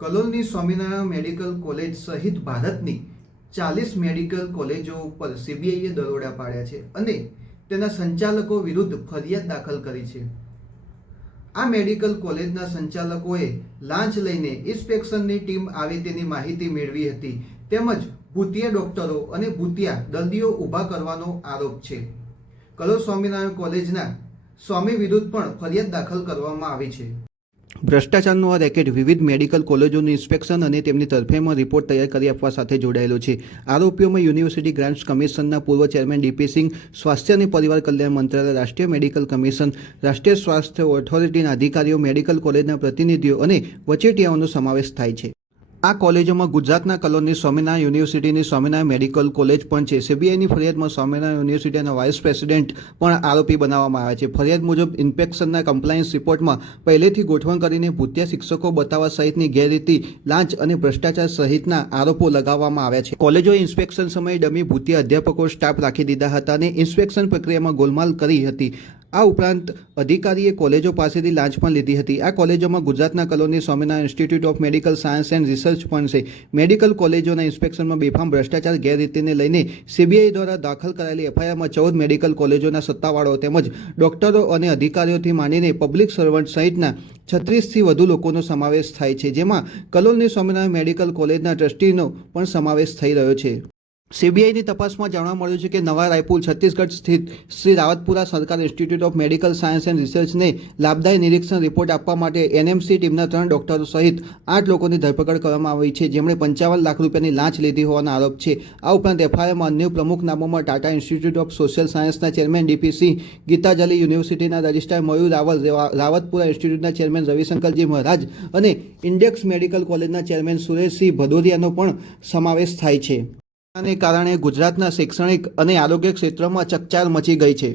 કલોલની Swaminarayan medical college સહિત ભારતની ચાલીસ મેડિકલ કોલેજો ઉપર સીબીઆઈએ દરોડા પાડ્યા છે અને તેના સંચાલકો વિરુદ્ધ ફરિયાદ દાખલ કરી છે. આ મેડિકલ કોલેજના સંચાલકોએ લાંચ લઈને ઇન્સ્પેક્શનની ટીમ આવે તેની માહિતી મેળવી હતી, તેમજ ભૂતિયા ડોક્ટરો અને ભૂતિયા દર્દીઓ ઊભા કરવાનો આરોપ છે. કલોલ સ્વામિનારાયણ કોલેજના સ્વામી વિરુદ્ધ પણ ફરિયાદ દાખલ કરવામાં આવી છે. ભ્રષ્ટાચારનું આ રેકેટ વિવિધ મેડિકલ કોલેજોનું ઇન્સ્પેક્શન અને તેમની તરફેણમાં રિપોર્ટ તૈયાર કરી આપવા સાથે જોડાયેલો છે. આરોપીઓમાં યુનિવર્સિટી ગ્રાન્ટ્સ કમિશનના પૂર્વ ચેરમેન ડીપી સિંહ, સ્વાસ્થ્ય અને પરિવાર કલ્યાણ મંત્રાલય, રાષ્ટ્રીય મેડિકલ કમિશન, રાષ્ટ્રીય સ્વાસ્થ્ય ઓથોરિટીના અધિકારીઓ, મેડિકલ કોલેજના પ્રતિનિધિઓ અને વચેટિયાઓનો સમાવેશ થાય છે. આ કોલેજોમાં ગુજરાતના કલોની સ્વામિનારાયણ યુનિવર્સિટીની સ્વામિનારાયણ મેડિકલ કોલેજ પણ છે. સીબીઆઈની ફરિયાદમાં સ્વામિનારાયણ યુનિવર્સિટીના વાઇસ પ્રેસિડેન્ટ પણ આરોપી બનાવવામાં આવ્યા છે. ફરિયાદ મુજબ ઇન્સ્પેક્શનના કમ્પ્લાયન્સ રિપોર્ટમાં પહેલેથી ગોઠવણ કરીને ભૂતિયા શિક્ષકો બતાવવા સહિતની ગેરરીતિ, લાંચ અને ભ્રષ્ટાચાર સહિતના આરોપો લગાવવામાં આવ્યા છે. કોલેજોએ ઇન્સ્પેક્શન સમયે ડમી ભૂતિયા અધ્યાપકો સ્ટાફ રાખી દીધા હતા અને ઇન્સ્પેક્શન પ્રક્રિયામાં ગોલમાલ કરી હતી. આ ઉપરાંત અધિકારીએ કોલેજો પાસેથી લાંચ પણ લીધી હતી. આ કોલેજોમાં ગુજરાતના કલોની, Swaminarayan institute of medical science and research પણ છે. મેડિકલ કોલેજોના ઇન્સ્પેક્શનમાં બેફામ ભ્રષ્ટાચાર, ગેરરીતિને લઈને સીબીઆઈ દ્વારા દાખલ કરાયેલી એફઆઈઆરમાં ચૌદ મેડિકલ કોલેજોના સત્તાવાળો તેમજ ડોક્ટરો અને અધિકારીઓથી માંડીને પબ્લિક સર્વન્ટ સહિતના છત્રીસથી વધુ લોકોનો સમાવેશ થાય છે, જેમાં કલોલની સ્વામિનારાયણ મેડિકલ કોલેજના ટ્રસ્ટીનો પણ સમાવેશ થઈ રહ્યો છે. સીબીઆઈની તપાસમાં જાણવા મળ્યું છે કે નવા રાયપુર, છત્તીસગઢ સ્થિત Shri Rawatpura Sarkar institute of medical science and રિસર્ચને લાભદાયી નિરીક્ષણ રિપોર્ટ આપવા માટે એનએમસી ટીમના ત્રણ ડોક્ટરો સહિત આઠ લોકોની ધરપકડ કરવામાં આવી છે, જેમણે પંચાવન લાખ રૂપિયાની લાંચ લીધી હોવાનો આરોપ છે. આ ઉપરાંત એફઆઈઆરમાં અન્ય પ્રમુખ નામોમાં ટાટા ઇન્સ્ટિટ્યૂટ ઓફ સોશિયલ સાયન્સના ચેરમેન ડીપીસી ગીતાજલી યુનિવર્સિટીના રજિસ્ટ્રાર મયુર રાવલ રાવતપુરા ઇન્સ્ટિટ્યૂટના ચેરમેન રવિશંકરજી મહારાજ અને ઇન્ડેક્સ મેડિકલ કોલેજના ચેરમેન સુરેશસિંહ ભદોરિયાનો પણ સમાવેશ થાય છે. આને કારણે ગુજરાતના શૈક્ષણિક અને આરોગ્ય ક્ષેત્રમાં ચકચાર મચી ગઈ છે.